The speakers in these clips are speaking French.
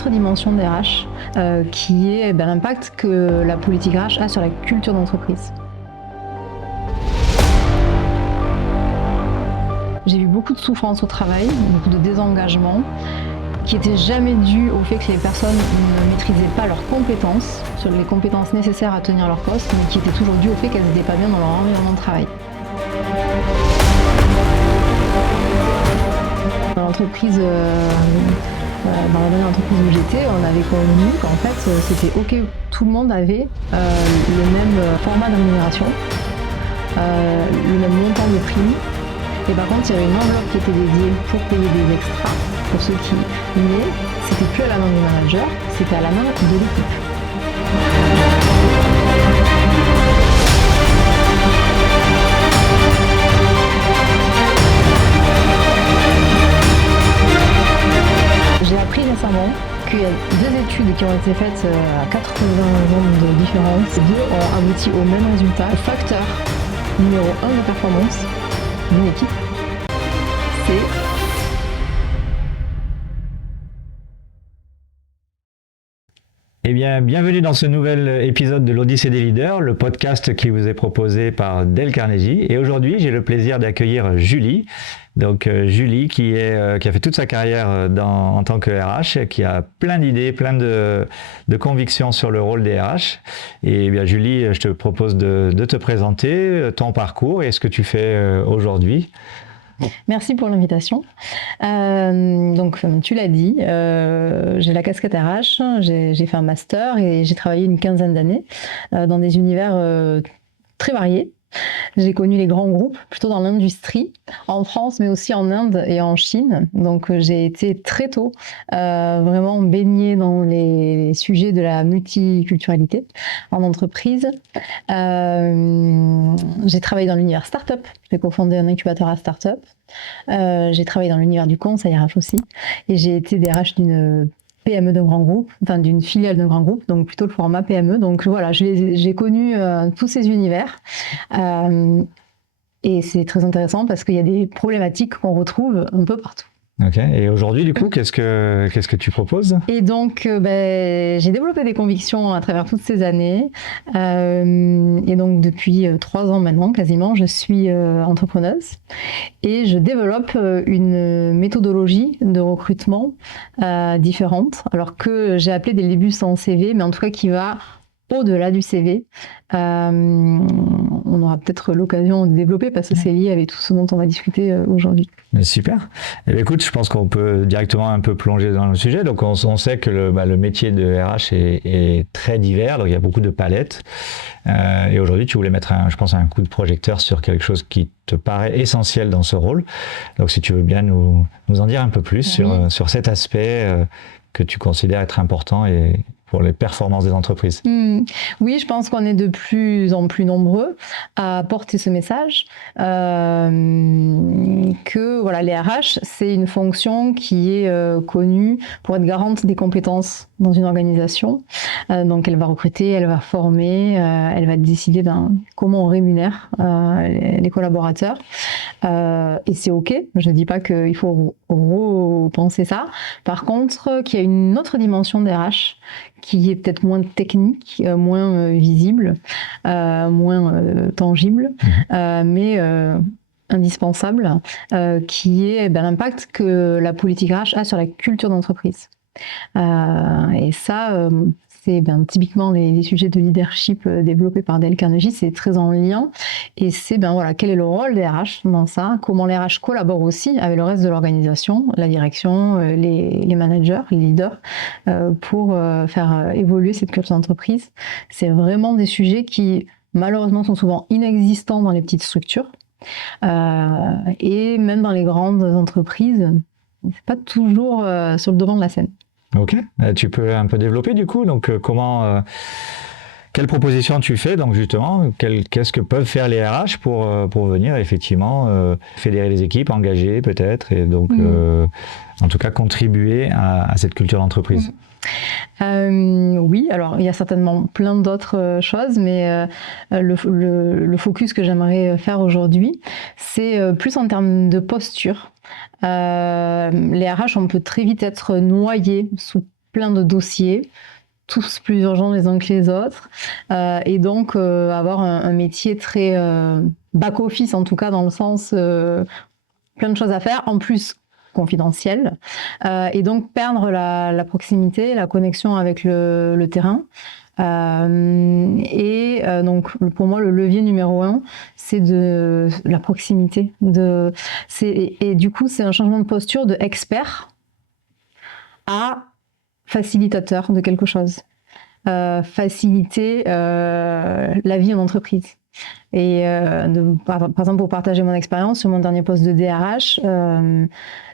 autre dimension des RH qui est l'impact que la politique RH a sur la culture d'entreprise. J'ai vu beaucoup de souffrance au travail, beaucoup de désengagement, qui n'était jamais dû au fait que les personnes ne maîtrisaient pas leurs compétences, sur les compétences nécessaires à tenir leur poste, mais qui était toujours dû au fait qu'elles n'étaient pas bien dans leur environnement de travail. Dans l'entreprise, dans la dernière entreprise où j'étais, on avait connu qu'en fait c'était ok, tout le monde avait le même format de rémunération, le même montant de primes. Et par contre, il y avait une enveloppe qui était dédiée pour payer des extras pour ceux qui venaient. C'était plus à la main du manager, c'était à la main de l'équipe. J'ai appris récemment qu'il y a 2 études qui ont été faites à 80 ans de différence. 2 ont abouti au même résultat. Le facteur numéro 1 de performance d'une équipe, c'est Eh bien, bienvenue dans ce nouvel épisode de l'Odyssée des leaders, le podcast qui vous est proposé par Dale Carnegie. Et aujourd'hui, j'ai le plaisir d'accueillir Julie. Donc Julie qui a fait toute sa carrière en tant que RH, qui a plein d'idées, plein de convictions sur le rôle des RH. Et bien Julie, je te propose de te présenter ton parcours et ce que tu fais aujourd'hui. Merci pour l'invitation. Donc, tu l'as dit, j'ai la casquette RH, j'ai fait un master et j'ai travaillé une 15aine d'années dans des univers très variés. J'ai connu les grands groupes, plutôt dans l'industrie, en France, mais aussi en Inde et en Chine. Donc, j'ai été très tôt vraiment baignée dans les sujets de la multiculturalité en entreprise. J'ai travaillé dans l'univers start-up. J'ai cofondé un incubateur à start-up. J'ai travaillé dans l'univers du conseil RH aussi. Et j'ai été DRH d'une PME d'un grand groupe, enfin d'une filiale d'un grand groupe, donc plutôt le format PME. Donc voilà, j'ai connu tous ces univers. Et c'est très intéressant parce qu'il y a des problématiques qu'on retrouve un peu partout. Ok. Et aujourd'hui, du coup, qu'est-ce que tu proposes ? Et donc, j'ai développé des convictions à travers toutes ces années. Et donc, depuis 3 ans maintenant, quasiment, je suis entrepreneuse. Et je développe une méthodologie de recrutement différente. Alors que j'ai appelé dès le début sans CV, mais en tout cas qui va au-delà du CV. On aura peut-être l'occasion de développer parce que c'est lié avec tout ce dont on va discuter aujourd'hui. Super. Eh bien, écoute, je pense qu'on peut directement un peu plonger dans le sujet. Donc, on sait que le métier de RH est très divers, donc il y a beaucoup de palettes. Et aujourd'hui, tu voulais mettre, je pense, un coup de projecteur sur quelque chose qui te paraît essentiel dans ce rôle. Donc, si tu veux bien nous en dire un peu plus sur cet aspect que tu considères être important et pour les performances des entreprises. Oui, je pense qu'on est de plus en plus nombreux à porter ce message que voilà, les RH, c'est une fonction qui est connue pour être garante des compétences dans une organisation. Donc, elle va recruter, elle va former, elle va décider comment on rémunère les collaborateurs. Et c'est OK, je ne dis pas qu'il faut repenser ça. Par contre, qu'il y a une autre dimension des RH qui est peut-être moins technique, moins visible, moins tangible, mais indispensable, qui est l'impact que la politique RH a sur la culture d'entreprise. Et ça, c'est typiquement les sujets de leadership développés par Dale Carnegie, c'est très en lien. Et c'est voilà, quel est le rôle des RH dans ça, comment les RH collaborent aussi avec le reste de l'organisation, la direction, les managers, les leaders, pour faire évoluer cette culture d'entreprise. C'est vraiment des sujets qui, malheureusement, sont souvent inexistants dans les petites structures. Et même dans les grandes entreprises, c'est pas toujours sur le devant de la scène. Ok, tu peux un peu développer du coup, donc quelles propositions tu fais, donc justement, qu'est-ce que peuvent faire les RH pour venir effectivement fédérer les équipes, engager peut-être, et donc en tout cas contribuer à cette culture d'entreprise. Oui, alors il y a certainement plein d'autres choses, mais le focus que j'aimerais faire aujourd'hui, c'est plus en termes de posture. Les RH, on peut très vite être noyés sous plein de dossiers, tous plus urgents les uns que les autres, et donc avoir un métier très back-office, en tout cas dans le sens plein de choses à faire, en plus confidentiel, et donc perdre la proximité, la connexion avec le terrain. Donc pour moi le levier numéro 1 c'est de la proximité et du coup c'est un changement de posture de expert à facilitateur de quelque chose, faciliter la vie en entreprise. Et par exemple, pour partager mon expérience, sur mon dernier poste de DRH,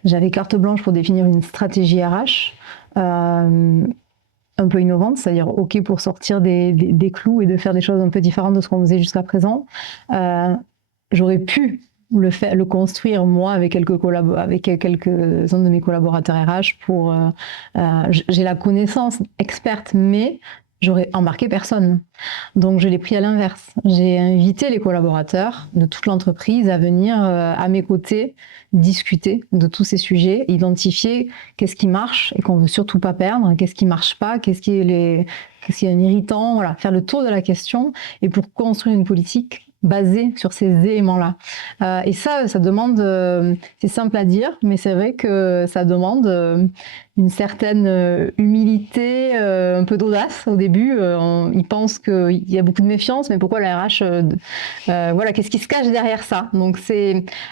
j'avais carte blanche pour définir une stratégie RH un peu innovante, c'est-à-dire OK pour sortir des clous et de faire des choses un peu différentes de ce qu'on faisait jusqu'à présent. J'aurais pu le construire moi avec quelques-uns de mes collaborateurs RH j'ai la connaissance experte, mais j'aurais embarqué personne. Donc je l'ai pris à l'inverse. J'ai invité les collaborateurs de toute l'entreprise à venir à mes côtés discuter de tous ces sujets, identifier qu'est-ce qui marche et qu'on veut surtout pas perdre, qu'est-ce qui marche pas, qu'est-ce qui est un irritant, voilà, faire le tour de la question et pour construire une politique basée sur ces éléments-là. Et ça demande, c'est simple à dire, mais c'est vrai que ça demande une certaine humilité, un peu d'audace au début. Ils pensent qu'il y a beaucoup de méfiance, mais pourquoi la RH voilà, qu'est-ce qui se cache derrière ça? Donc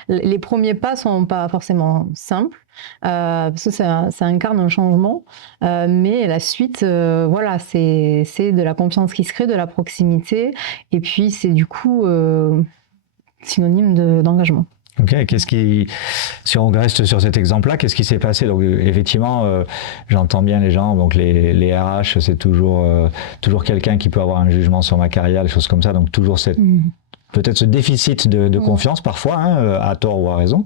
les premiers pas sont pas forcément simples, parce que ça incarne un changement, mais la suite, voilà, c'est de la confiance qui se crée, de la proximité, et puis c'est du coup synonyme d'engagement. Ok, si on reste sur cet exemple-là, qu'est-ce qui s'est passé? Donc effectivement, j'entends bien les gens. Donc les RH, c'est toujours quelqu'un qui peut avoir un jugement sur ma carrière, des choses comme ça. Donc toujours peut-être ce déficit de confiance parfois, hein, à tort ou à raison.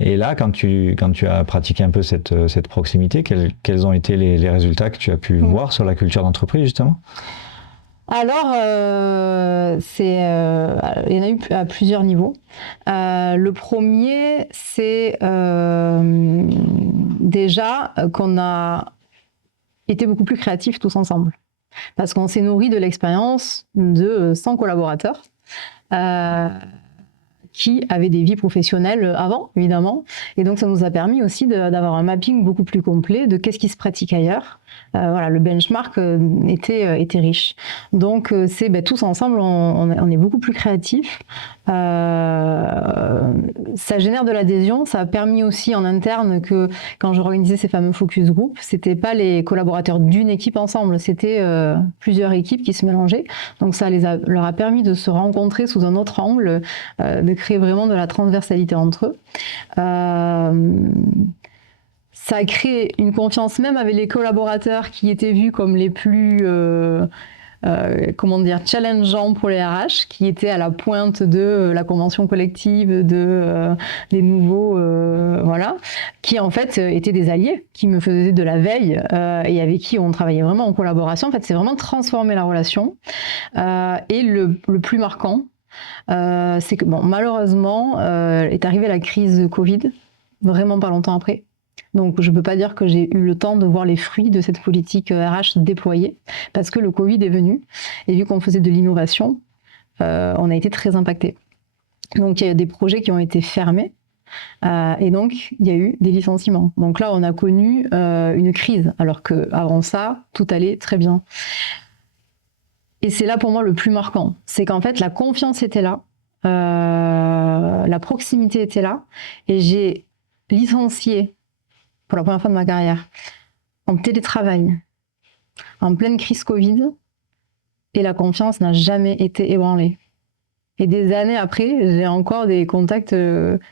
Et là, quand tu as pratiqué un peu cette proximité, quels ont été les résultats que tu as pu voir sur la culture d'entreprise justement? Alors, il y en a eu à plusieurs niveaux. Le premier, c'est déjà qu'on a été beaucoup plus créatifs tous ensemble. Parce qu'on s'est nourri de l'expérience de 100 collaborateurs qui avaient des vies professionnelles avant, évidemment. Et donc, ça nous a permis aussi d'avoir un mapping beaucoup plus complet de qu'est-ce qui se pratique ailleurs. Voilà, le benchmark était riche. Donc, tous ensemble, on est beaucoup plus créatifs. Ça génère de l'adhésion. Ça a permis aussi en interne que quand je organisais ces fameux focus group, c'était pas les collaborateurs d'une équipe ensemble, c'était plusieurs équipes qui se mélangeaient. Donc, ça leur a permis de se rencontrer sous un autre angle, de créer vraiment de la transversalité entre eux. Ça a créé une confiance même avec les collaborateurs qui étaient vus comme les plus challengeants pour les RH, qui étaient à la pointe de la convention collective, des nouveaux, qui en fait étaient des alliés, qui me faisaient de la veille et avec qui on travaillait vraiment en collaboration. En fait, c'est vraiment transformer la relation. Et le plus marquant, c'est que malheureusement, est arrivée la crise de Covid, vraiment pas longtemps après. Donc, je ne peux pas dire que j'ai eu le temps de voir les fruits de cette politique RH déployée, parce que le Covid est venu, et vu qu'on faisait de l'innovation, on a été très impactés. Donc, il y a des projets qui ont été fermés, et donc, il y a eu des licenciements. Donc là, on a connu une crise, alors qu'avant ça, tout allait très bien. Et c'est là, pour moi, le plus marquant. C'est qu'en fait, la confiance était là, la proximité était là, et j'ai licencié pour la première fois de ma carrière, en télétravail, en pleine crise Covid, et la confiance n'a jamais été ébranlée. Et des années après, j'ai encore des contacts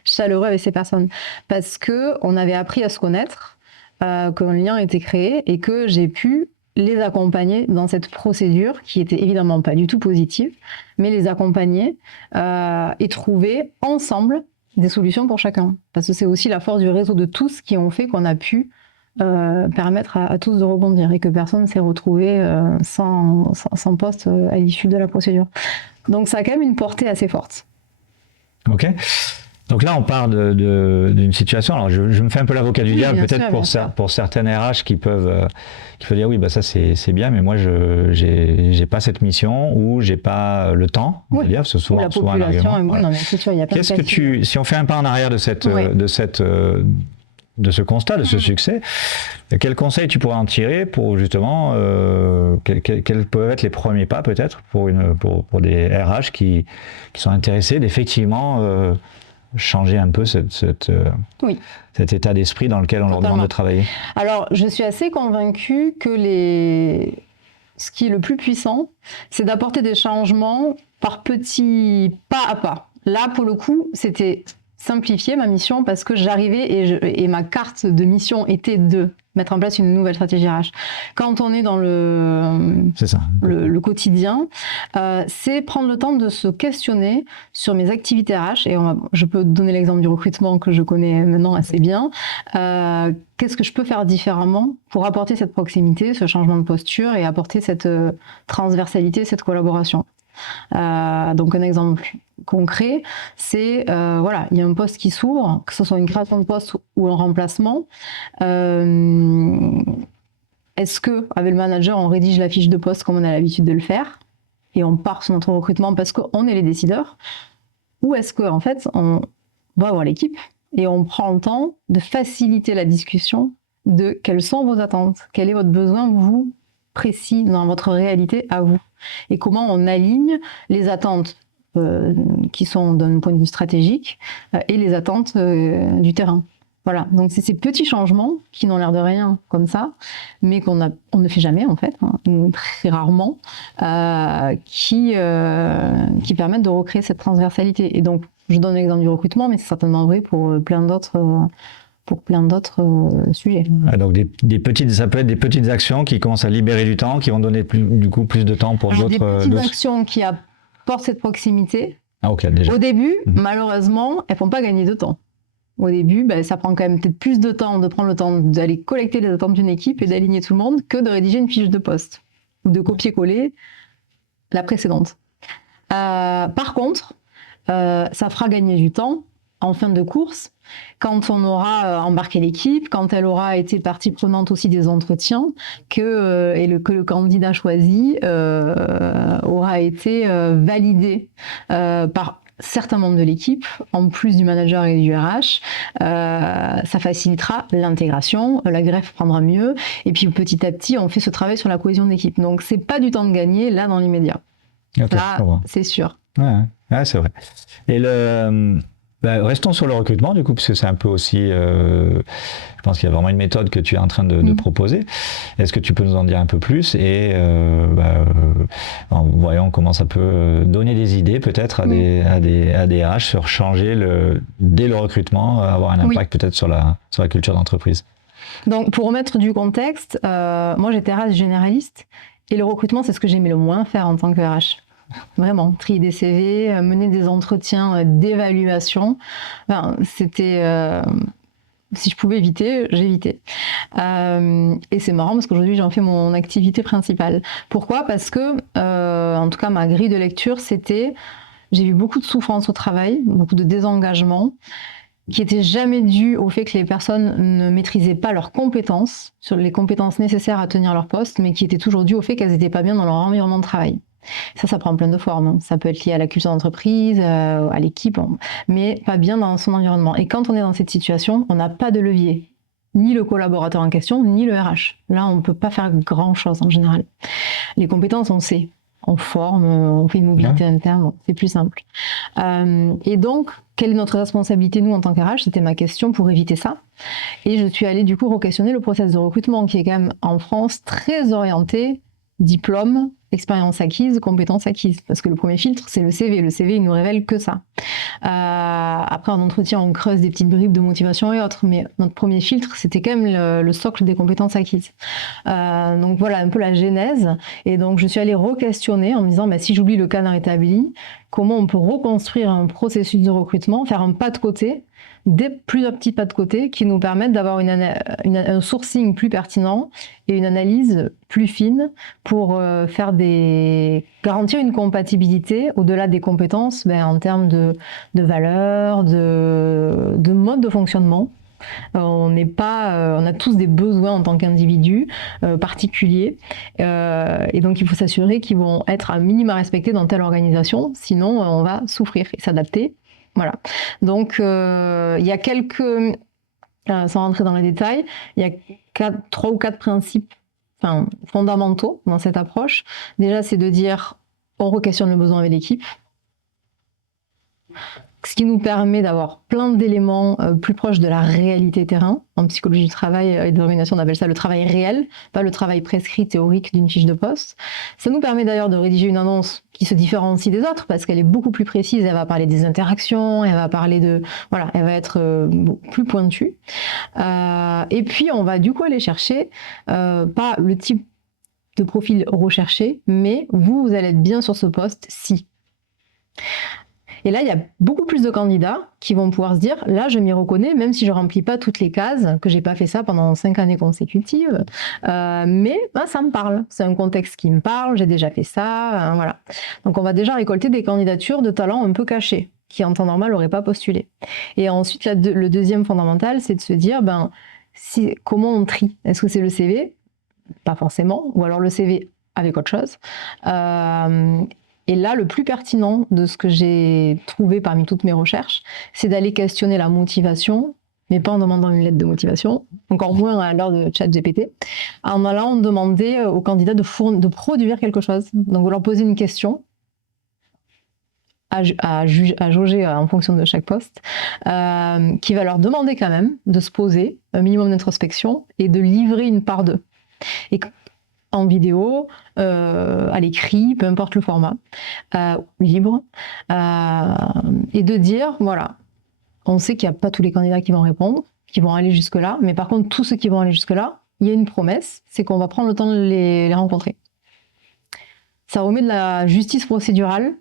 chaleureux avec ces personnes, parce qu'on avait appris à se connaître, qu'un lien était créé, et que j'ai pu les accompagner dans cette procédure, qui était évidemment pas du tout positive, mais les accompagner et trouver ensemble des solutions pour chacun. Parce que c'est aussi la force du réseau de tous qui ont fait qu'on a pu permettre à tous de rebondir et que personne ne s'est retrouvé sans poste à l'issue de la procédure. Donc ça a quand même une portée assez forte. Ok. Donc là, on part d'une situation. Alors, je me fais un peu l'avocat du diable, peut-être pour certaines RH qui peuvent dire oui, bah ça c'est bien, mais moi j'ai pas cette mission ou j'ai pas le temps. On va dire, c'est souvent un argument. Voilà. Non, mais c'est sûr, il y a plein Qu'est-ce que si on fait un pas en arrière de ce constat, de ce succès, quels conseils tu pourrais en tirer pour justement quels peuvent être les premiers pas peut-être pour des RH qui sont intéressés d'effectivement changer un peu cet état d'esprit dans lequel on leur demande de travailler? Alors, je suis assez convaincue que ce qui est le plus puissant, c'est d'apporter des changements par petits pas à pas. Là, pour le coup, c'était simplifier ma mission parce que j'arrivais et ma carte de mission était de mettre en place une nouvelle stratégie RH. Quand on est dans le quotidien, c'est prendre le temps de se questionner sur mes activités RH. Et je peux donner l'exemple du recrutement que je connais maintenant assez bien. Qu'est-ce que je peux faire différemment pour apporter cette proximité, ce changement de posture et apporter cette transversalité, cette collaboration. Donc un exemple concret, c'est il y a un poste qui s'ouvre, que ce soit une création de poste ou un remplacement. Est-ce que avec le manager on rédige la fiche de poste comme on a l'habitude de le faire et on part sur notre recrutement parce qu'on est les décideurs, ou est-ce que en fait on va voir l'équipe et on prend le temps de faciliter la discussion de quelles sont vos attentes, quel est votre besoin vous précis dans votre réalité à vous, et comment on aligne les attentes qui sont d'un point de vue stratégique et les attentes du terrain. Voilà, donc c'est ces petits changements qui n'ont l'air de rien comme ça, mais on ne fait jamais en fait, très rarement, qui permettent de recréer cette transversalité. Et donc, je donne l'exemple du recrutement, mais c'est certainement vrai pour plein d'autres sujets. Donc ça peut être des petites actions qui commencent à libérer du temps, qui vont donner plus de temps pour d'autres. Des petites actions qui apportent cette proximité. Ah ok, déjà. Au début, malheureusement, elles font pas gagner de temps. Au début, ça prend quand même peut-être plus de temps de prendre le temps d'aller collecter les attentes d'une équipe et d'aligner tout le monde que de rédiger une fiche de poste ou de copier-coller la précédente. Par contre, ça fera gagner du temps en fin de course, quand on aura embarqué l'équipe, quand elle aura été partie prenante aussi des entretiens, que le candidat choisi aura été validé par certains membres de l'équipe, en plus du manager et du RH, ça facilitera l'intégration, la greffe prendra mieux, et puis petit à petit, on fait ce travail sur la cohésion d'équipe. Donc, c'est pas du temps de gagner, là, dans l'immédiat. Okay, là, c'est sûr. Ouais, c'est vrai. Et restons sur le recrutement, du coup, parce que c'est un peu aussi... je pense qu'il y a vraiment une méthode que tu es en train de proposer. Est-ce que tu peux nous en dire un peu plus? Et voyons comment ça peut donner des idées, peut-être, à des RH sur changer, dès le recrutement, avoir un impact peut-être sur la culture d'entreprise. Donc, pour remettre du contexte, moi, j'étais RH généraliste, et le recrutement, c'est ce que j'aimais le moins faire en tant que RH. Vraiment, trier des CV, mener des entretiens d'évaluation. C'était... si je pouvais éviter, j'évitais. Et c'est marrant parce qu'aujourd'hui, j'en fais mon activité principale. Pourquoi ? Parce que, en tout cas, ma grille de lecture, c'était... J'ai vu beaucoup de souffrance au travail, beaucoup de désengagement, qui n'était jamais dû au fait que les personnes ne maîtrisaient pas leurs compétences, sur les compétences nécessaires à tenir leur poste, mais qui était toujours dû au fait qu'elles n'étaient pas bien dans leur environnement de travail. Ça prend plein de formes. Ça peut être lié à la culture d'entreprise, à l'équipe, mais pas bien dans son environnement. Et quand on est dans cette situation, on n'a pas de levier. Ni le collaborateur en question, ni le RH. Là, on ne peut pas faire grand-chose en général. Les compétences, on sait. On forme, on fait une mobilité interne, c'est plus simple. Et donc, quelle est notre responsabilité, nous, en tant qu'RH ? C'était ma question pour éviter ça. Et je suis allée, du coup, re-questionner le process de recrutement, qui est quand même, en France, très orienté diplôme, expérience acquise, compétences acquises. Parce que le premier filtre, c'est le CV. Le CV, il nous révèle que ça. Après, en entretien, on creuse des petites bribes de motivation et autres. Mais notre premier filtre, c'était quand même le socle des compétences acquises. Donc voilà un peu la genèse. Et donc, je suis allée re-questionner en me disant, si j'oublie le cadre établi, comment on peut reconstruire un processus de recrutement, faire un pas de côté, plusieurs petits pas de côté qui nous permettent d'avoir un sourcing plus pertinent et une analyse plus fine pour faire garantir une compatibilité au-delà des compétences, en termes de valeurs, de mode de fonctionnement. On a tous des besoins en tant qu'individus particuliers, et donc il faut s'assurer qu'ils vont être à minima respectés dans telle organisation, sinon on va souffrir et s'adapter. Voilà. Donc il y a sans rentrer dans les détails, il y a 3 ou 4 principes fondamentaux dans cette approche. Déjà, c'est de dire, on re-questionne le besoin avec l'équipe, ce qui nous permet d'avoir plein d'éléments plus proches de la réalité terrain. En psychologie du travail et de l'organisation, on appelle ça le travail réel, pas le travail prescrit théorique d'une fiche de poste. Ça nous permet d'ailleurs de rédiger une annonce qui se différencie des autres parce qu'elle est beaucoup plus précise. Elle va parler des interactions, elle va parler elle va être plus pointue. Et puis on va du coup aller chercher pas le type de profil recherché, mais vous allez être bien sur ce poste si. Et là, il y a beaucoup plus de candidats qui vont pouvoir se dire, là, je m'y reconnais, même si je remplis pas toutes les cases, que j'ai pas fait ça pendant 5 années consécutives, mais ça me parle. C'est un contexte qui me parle, j'ai déjà fait ça, voilà. Donc, on va déjà récolter des candidatures de talents un peu cachés, qui en temps normal n'auraient pas postulé. Et ensuite, le deuxième fondamental, c'est de se dire, comment on trie? Est-ce que c'est le CV? Pas forcément, ou alors le CV avec autre chose. Et là, le plus pertinent de ce que j'ai trouvé parmi toutes mes recherches, c'est d'aller questionner la motivation, mais pas en demandant une lettre de motivation, encore moins à l'heure de ChatGPT, en allant demander aux candidats de produire quelque chose. Donc, vous leur posez une question à jauger en fonction de chaque poste, qui va leur demander quand même de se poser un minimum d'introspection et de livrer une part d'eux. Et en vidéo, à l'écrit, peu importe le format, libre, et de dire, voilà, on sait qu'il n'y a pas tous les candidats qui vont répondre, qui vont aller jusque-là, mais par contre, tous ceux qui vont aller jusque-là, il y a une promesse, c'est qu'on va prendre le temps de les rencontrer. Ça remet de la justice procédurale,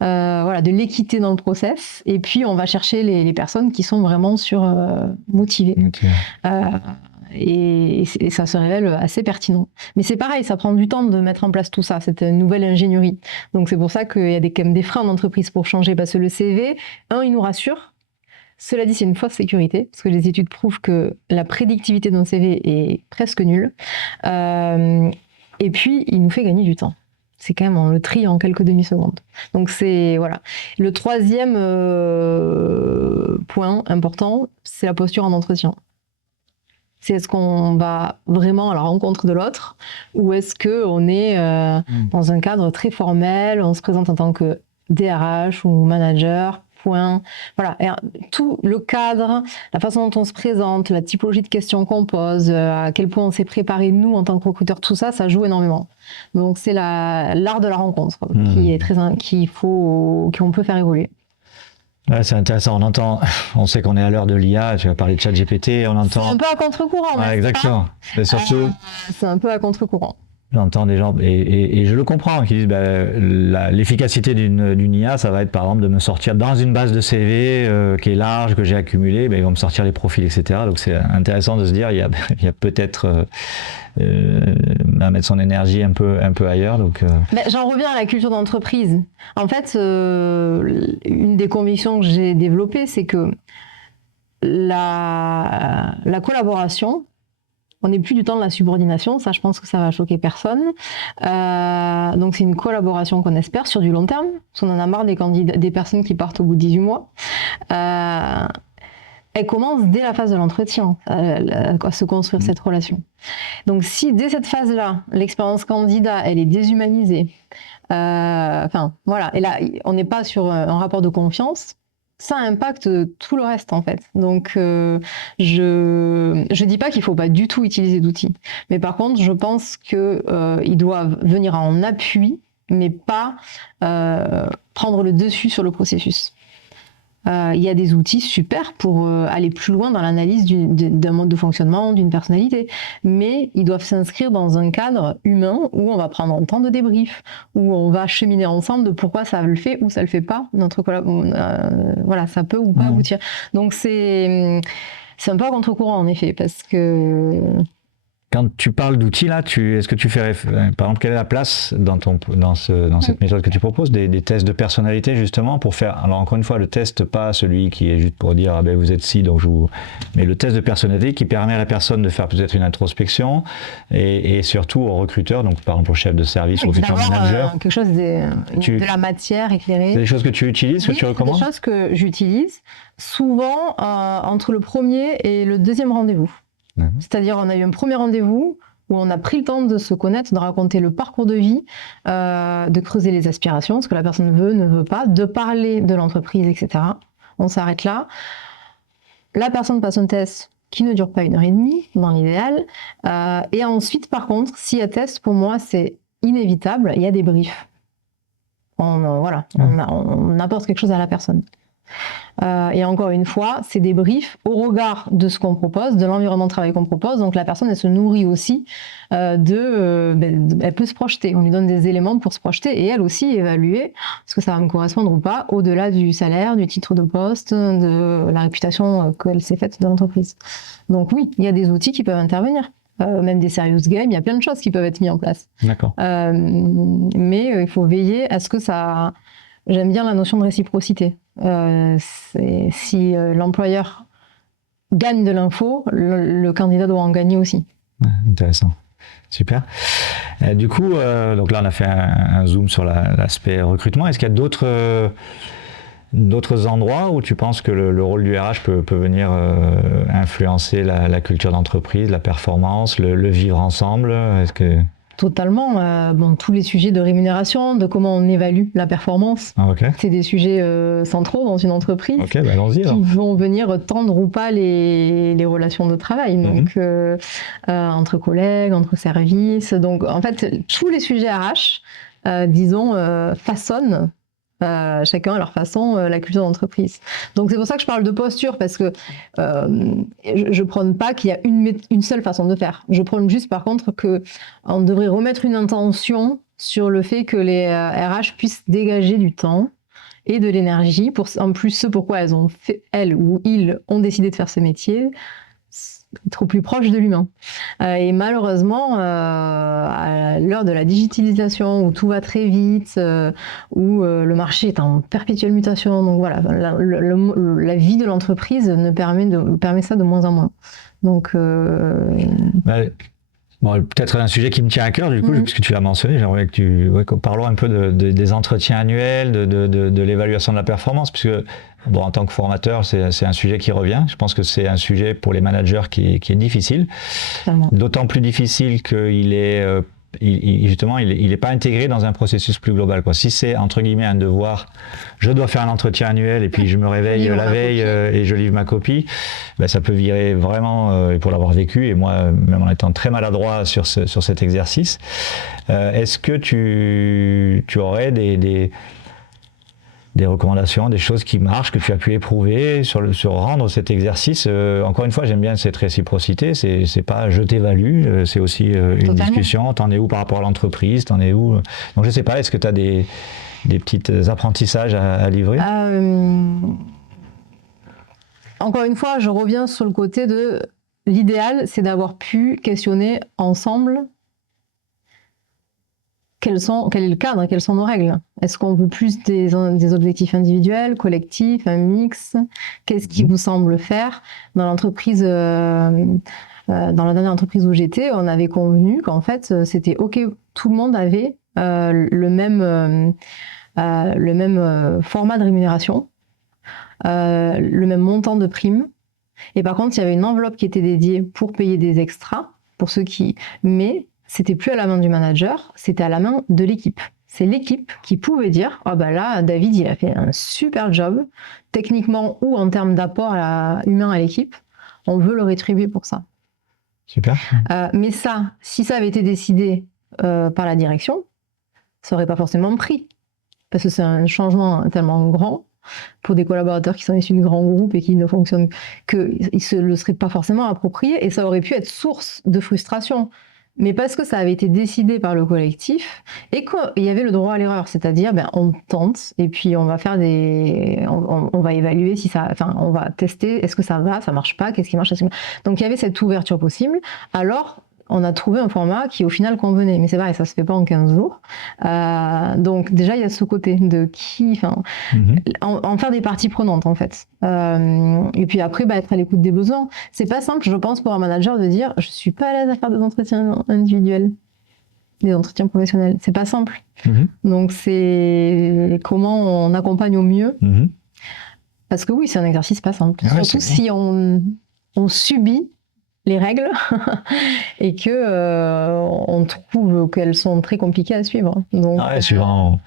de l'équité dans le process, et puis on va chercher les personnes qui sont vraiment motivées. Okay. Et ça se révèle assez pertinent. Mais c'est pareil, ça prend du temps de mettre en place tout ça, cette nouvelle ingénierie. Donc c'est pour ça qu'il y a quand même des freins en entreprise pour changer, parce que le CV, il nous rassure. Cela dit, c'est une fausse sécurité, parce que les études prouvent que la prédictivité d'un CV est presque nulle. Et puis, il nous fait gagner du temps. C'est quand même, on le trie en quelques demi-secondes. Donc voilà. Le troisième point important, c'est la posture en entretien. C'est est-ce qu'on va vraiment à la rencontre de l'autre, ou est-ce qu'on est dans un cadre très formel, on se présente en tant que DRH ou manager, point. Voilà. Et tout le cadre, la façon dont on se présente, la typologie de questions qu'on pose, à quel point on s'est préparé nous en tant que recruteur, tout ça, ça joue énormément. Donc c'est l'art de la rencontre qu'on peut faire évoluer. Ouais, c'est intéressant. On sait qu'on est à l'heure de l'IA. Tu vas parler de ChatGPT. On entend. C'est un peu à contre-courant. Ouais, exactement. Et surtout. C'est un peu à contre-courant. J'entends des gens et je le comprends qui disent l'efficacité d'une IA, ça va être par exemple de me sortir dans une base de CV qui est large, que j'ai accumulée, ils vont me sortir les profils, etc. Donc c'est intéressant de se dire il y a peut-être à mettre son énergie un peu ailleurs. Donc j'en reviens à la culture d'entreprise. En fait, une des convictions que j'ai développées, c'est que la collaboration, on n'est plus du temps de la subordination, ça je pense que ça va choquer personne. Donc c'est une collaboration qu'on espère sur du long terme, parce qu'on en a marre des personnes qui partent au bout de 18 mois. Elle commence dès la phase de l'entretien à se construire cette relation. Donc si dès cette phase-là, l'expérience candidat, elle est déshumanisée, et là on n'est pas sur un rapport de confiance, ça impacte tout le reste en fait. Donc je dis pas qu'il faut pas du tout utiliser d'outils, mais par contre je pense que ils doivent venir en appui, mais pas prendre le dessus sur le processus. Il y a des outils super pour aller plus loin dans l'analyse d'un mode de fonctionnement, d'une personnalité, mais ils doivent s'inscrire dans un cadre humain où on va prendre un temps de débrief, où on va cheminer ensemble de pourquoi ça le fait ou ça le fait pas, ça peut ou pas aboutir. Donc c'est un peu à contre-courant en effet, parce que Quand tu parles d'outils, là, est-ce que tu fais, par exemple, quelle est la place dans cette méthode que tu proposes, des tests de personnalité, justement, pour faire, alors encore une fois, le test, pas celui qui est juste pour dire, ah ben vous êtes ci, donc mais le test de personnalité qui permet à la personne de faire peut-être une introspection et surtout au recruteur, donc par exemple au chef de service ou au futur manager. Quelque chose de la matière éclairée. C'est des choses que tu utilises, que tu recommandes? C'est des choses que j'utilise souvent entre le premier et le deuxième rendez-vous. C'est-à-dire, on a eu un premier rendez-vous où on a pris le temps de se connaître, de raconter le parcours de vie, de creuser les aspirations, ce que la personne veut, ne veut pas, de parler de l'entreprise, etc. On s'arrête là. La personne passe un test qui ne dure pas 1h30, dans l'idéal. Et ensuite, par contre, s'il y a test, pour moi, c'est inévitable, il y a des briefs. On apporte quelque chose à la personne. Et encore une fois, c'est des briefs au regard de ce qu'on propose, de l'environnement de travail qu'on propose. Donc la personne, elle se nourrit aussi elle peut se projeter. On lui donne des éléments pour se projeter et elle aussi évaluer est-ce que ça va me correspondre ou pas, au-delà du salaire, du titre de poste, de la réputation qu'elle s'est faite de l'entreprise. Donc oui, il y a des outils qui peuvent intervenir. Même des serious games, il y a plein de choses qui peuvent être mises en place. D'accord. Mais il faut veiller à ce que ça... J'aime bien la notion de réciprocité. Si l'employeur gagne de l'info, le candidat doit en gagner aussi. Ouais, intéressant. Super. Du coup, donc là, on a fait un zoom sur l'aspect recrutement. Est-ce qu'il y a d'autres endroits où tu penses que le rôle du RH peut venir influencer la culture d'entreprise, la performance, le vivre ensemble? Est-ce que... Totalement. Tous les sujets de rémunération, de comment on évalue la performance, c'est des sujets centraux dans une entreprise allons-y, qui vont venir tendre ou pas les relations de travail. Donc, entre collègues, entre services. Donc, en fait, tous les sujets RH, façonnent chacun à leur façon la culture d'entreprise. Donc c'est pour ça que je parle de posture, parce que je prône pas qu'il y a une seule façon de faire. Je prône juste par contre que on devrait remettre une intention sur le fait que les RH puissent dégager du temps et de l'énergie pour en plus ce pourquoi elles ou ils ont décidé de faire ce métier, être au plus proche de l'humain. Et malheureusement, à l'heure de la digitalisation, où tout va très vite, où le marché est en perpétuelle mutation, donc voilà, la vie de l'entreprise permet ça de moins en moins. Donc... peut-être un sujet qui me tient à cœur, du coup, puisque tu l'as mentionné, j'aimerais que parlons un peu des entretiens annuels, de l'évaluation de la performance, puisque en tant que formateur, c'est un sujet qui revient. Je pense que c'est un sujet pour les managers qui est difficile. D'autant plus difficile qu'il est... justement, il n'est pas intégré dans un processus plus global, quoi. Si c'est entre guillemets un devoir, je dois faire un entretien annuel et puis je me réveille la veille et je livre ma copie, ça peut virer vraiment, pour l'avoir vécu, et moi même en étant très maladroit sur cet exercice. Est-ce que tu aurais des recommandations, des choses qui marchent, que tu as pu éprouver sur rendre cet exercice. Encore une fois, j'aime bien cette réciprocité. C'est pas je t'évalue, c'est aussi une discussion. T'en es où par rapport à l'entreprise? T'en es où? Donc je sais pas, est-ce que tu as des petits apprentissages à livrer? Encore une fois, je reviens sur le côté de l'idéal, c'est d'avoir pu questionner ensemble quel est le cadre, quelles sont nos règles. Est-ce qu'on veut plus des objectifs individuels, collectifs, un mix? Qu'est-ce qui vous semble faire? Dans l'entreprise, dans la dernière entreprise où j'étais, on avait convenu qu'en fait, c'était OK, tout le monde avait le même format de rémunération, le même montant de prime. Et par contre, il y avait une enveloppe qui était dédiée pour payer des extras, pour ceux qui... Mais c'était plus à la main du manager, c'était à la main de l'équipe. C'est l'équipe qui pouvait dire « Oh bah là, David, il a fait un super job, techniquement ou en termes d'apport humain à l'équipe, on veut le rétribuer pour ça. » Super. Mais ça, si ça avait été décidé par la direction, ça n'aurait pas forcément pris. Parce que c'est un changement tellement grand pour des collaborateurs qui sont issus de grands groupes et qui ne fonctionnent qu'ils ne se le seraient pas forcément approprié, et ça aurait pu être source de frustration. Mais parce que ça avait été décidé par le collectif et qu'il y avait le droit à l'erreur, c'est-à-dire on tente et puis on va faire on va évaluer si ça, on va tester, est-ce que ça va, ça marche pas, qu'est-ce qui marche, donc il y avait cette ouverture possible. Alors on a trouvé un format qui au final convenait. Mais c'est pareil, ça se fait pas en 15 jours. Donc déjà, il y a ce côté de en faire des parties prenantes en fait. Et puis après, être à l'écoute des besoins. C'est pas simple, je pense, pour un manager de dire je suis pas à l'aise à faire des entretiens individuels, des entretiens professionnels. C'est pas simple. Donc c'est comment on accompagne au mieux. Parce que oui, c'est un exercice pas simple. Surtout si on subit les règles et que on trouve qu'elles sont très compliquées à suivre. Donc, En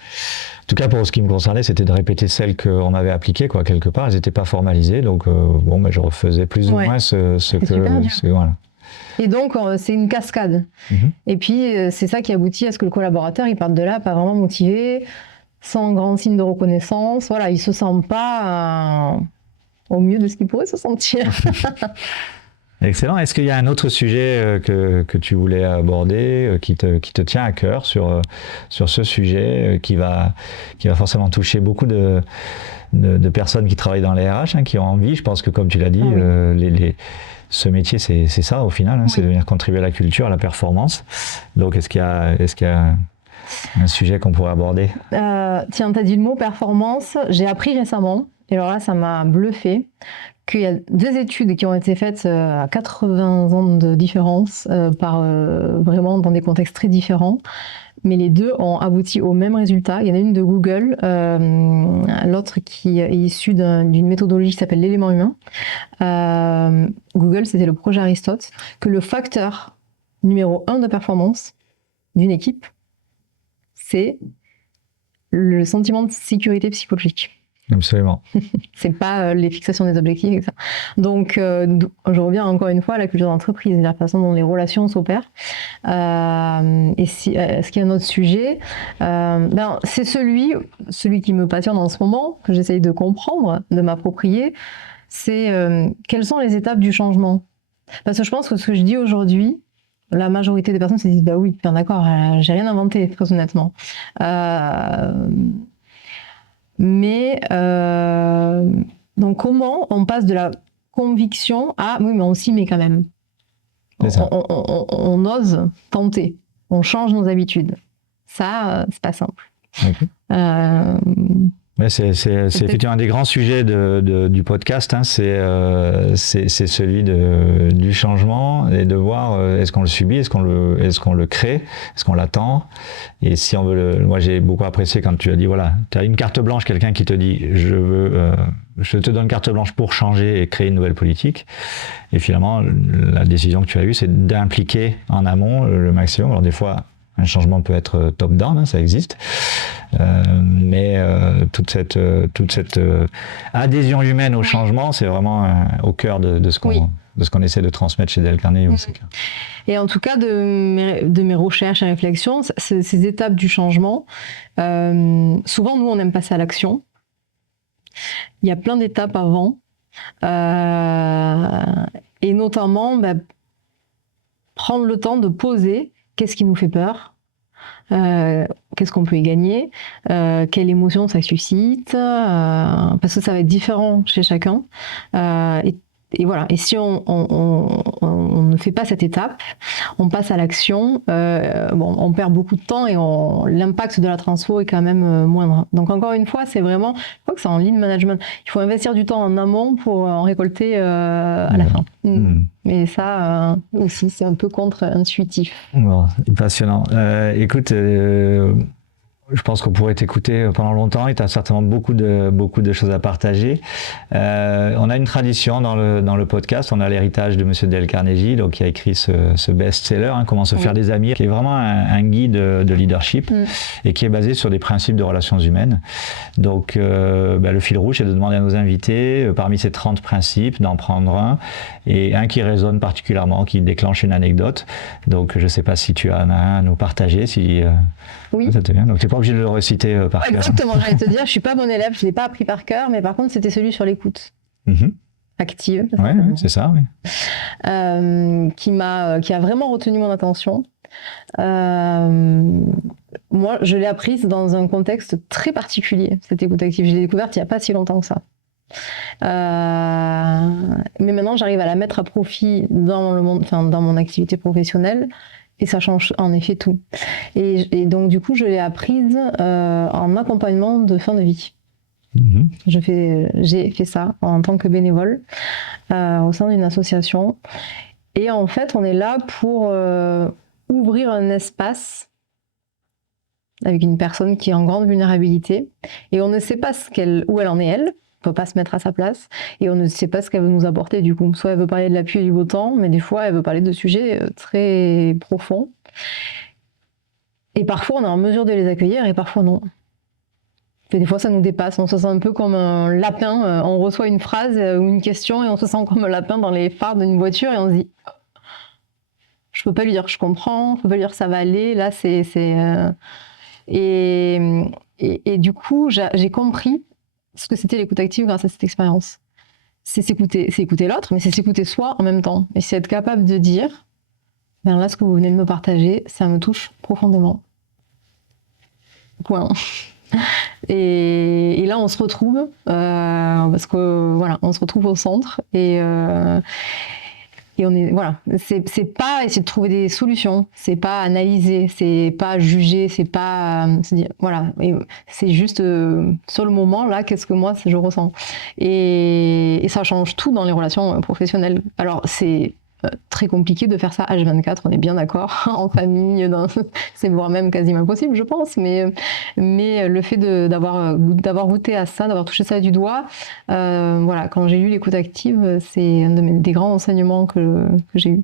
tout cas, pour ce qui me concernait, c'était de répéter celles qu'on avait appliquées, quoi, quelque part. Elles n'étaient pas formalisées, donc je refaisais plus ou moins ce que... Voilà. Et donc, c'est une cascade. Et puis, c'est ça qui aboutit à ce que le collaborateur, il parte de là pas vraiment motivé, sans grand signe de reconnaissance. Voilà, il se sent pas au mieux de ce qu'il pourrait se sentir. Excellent. Est-ce qu'il y a un autre sujet que tu voulais aborder, qui te tient à cœur sur ce sujet, qui va forcément toucher beaucoup de personnes qui travaillent dans les RH, qui ont envie. Je pense que, comme tu l'as dit, ce métier, c'est ça au final, c'est de venir contribuer à la culture, à la performance. Donc, est-ce qu'il y a un sujet qu'on pourrait aborder? Tiens, tu as dit le mot performance. J'ai appris récemment, et alors là, ça m'a bluffé, qu'il y a 2 études qui ont été faites à 80 ans de différence, vraiment dans des contextes très différents, mais les 2 ont abouti au même résultat. Il y en a une de Google, l'autre qui est issue d'une méthodologie qui s'appelle l'élément humain. Google, c'était le projet Aristote, que le facteur numéro 1 de performance d'une équipe, c'est le sentiment de sécurité psychologique. Absolument. C'est pas les fixations des objectifs, etc. Donc, je reviens encore une fois à la culture d'entreprise, la façon dont les relations s'opèrent. Est-ce qu'il y a un autre sujet? C'est celui qui me passionne en ce moment, que j'essaye de comprendre, de m'approprier, c'est quelles sont les étapes du changement? Parce que je pense que ce que je dis aujourd'hui, la majorité des personnes se disent, bah oui, bien d'accord, j'ai rien inventé, très honnêtement. Donc comment on passe de la conviction à oui, mais on s'y met quand même. On ose tenter, on change nos habitudes. Ça, c'est pas simple. C'est effectivement un des grands sujets du podcast, c'est celui du changement et de voir est-ce qu'on le subit, est-ce qu'on le crée, est-ce qu'on l'attend, et si on veut moi j'ai beaucoup apprécié quand tu as dit voilà, tu as une carte blanche, quelqu'un qui te dit je te donne carte blanche pour changer et créer une nouvelle politique, et finalement la décision que tu as eue c'est d'impliquer en amont le maximum. Alors des fois un changement peut être top-down, ça existe. Mais toute cette adhésion humaine au changement, c'est vraiment au cœur de ce qu'on essaie de transmettre chez Dale Carnegie. Et en tout cas, de mes recherches et réflexions, ces étapes du changement, souvent, nous, on aime passer à l'action. Il y a plein d'étapes avant. Et notamment, prendre le temps de poser qu'est-ce qui nous fait peur, qu'est-ce qu'on peut y gagner, quelle émotion ça suscite, parce que ça va être différent chez chacun. Et voilà. Et si on ne fait pas cette étape, on passe à l'action, on perd beaucoup de temps et l'impact de la transfo est quand même moindre. Donc encore une fois, c'est vraiment, je crois que c'est en lean management. Il faut investir du temps en amont pour en récolter à la fin. Mais ça aussi, c'est un peu contre-intuitif. Bon, passionnant. Écoute, je pense qu'on pourrait t'écouter pendant longtemps et tu as certainement beaucoup de choses à partager. On a une tradition dans le podcast, on a l'héritage de Monsieur Dale Carnegie, donc qui a écrit ce best-seller, Comment se faire des amis, qui est vraiment un guide de leadership et qui est basé sur des principes de relations humaines. Donc le fil rouge, c'est de demander à nos invités, parmi ces 30 principes, d'en prendre un, et un qui résonne particulièrement, qui déclenche une anecdote. Donc je ne sais pas si tu as un à nous partager, si... Oui. Ça te vient. Donc tu n'es pas obligé de le reciter par cœur. Exactement, j'allais te dire, je ne suis pas bon élève, je ne l'ai pas appris par cœur, mais par contre c'était celui sur l'écoute. Active. Oui, c'est ça, oui. Qui a vraiment retenu mon attention. Moi, je l'ai apprise dans un contexte très particulier, cette écoute active. Je l'ai découverte il n'y a pas si longtemps que ça. Mais maintenant, j'arrive à la mettre à profit dans le monde, enfin, dans mon activité professionnelle. Et ça change en effet tout. Et donc, du coup, je l'ai apprise en accompagnement de fin de vie. J'ai fait ça en tant que bénévole au sein d'une association. Et en fait, on est là pour ouvrir un espace avec une personne qui est en grande vulnérabilité. Et on ne sait pas où elle en est, elle. On ne peut pas se mettre à sa place. Et on ne sait pas ce qu'elle veut nous apporter, du coup. Soit elle veut parler de la pluie et du beau temps, mais des fois, elle veut parler de sujets très profonds. Et parfois, on est en mesure de les accueillir, et parfois, non. Et des fois, ça nous dépasse. On se sent un peu comme un lapin. On reçoit une phrase ou une question, et on se sent comme un lapin dans les phares d'une voiture, et on se dit... Je peux pas lui dire je comprends, je peux pas lui dire ça va aller. Là, Et du coup, j'ai compris ce que c'était l'écoute active grâce à cette expérience. C'est écouter l'autre, mais c'est s'écouter soi en même temps. Et c'est être capable de dire, ben là, ce que vous venez de me partager, ça me touche profondément. Point. Et là, on se retrouve, parce que voilà, on se retrouve au centre et on est, voilà, c'est pas essayer de trouver des solutions, c'est pas analyser, c'est pas juger, c'est pas se dire, voilà, c'est juste sur le moment là, qu'est-ce que moi je ressens. Et ça change tout dans les relations professionnelles. Alors c'est très compliqué de faire ça H24, on est bien d'accord, en famille, c'est voire même quasiment impossible, je pense, mais le fait d'avoir goûté à ça, d'avoir touché ça du doigt, voilà, quand j'ai lu l'écoute active, c'est un des grands enseignements que j'ai eu.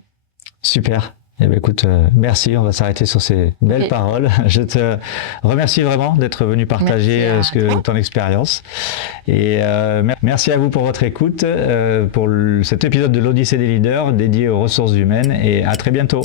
Super. Eh bien, écoute, merci, on va s'arrêter sur ces belles paroles. Je te remercie vraiment d'être venu partager ton expérience. Et merci à vous pour votre écoute, pour cet épisode de l'Odyssée des leaders dédié aux ressources humaines, et à très bientôt.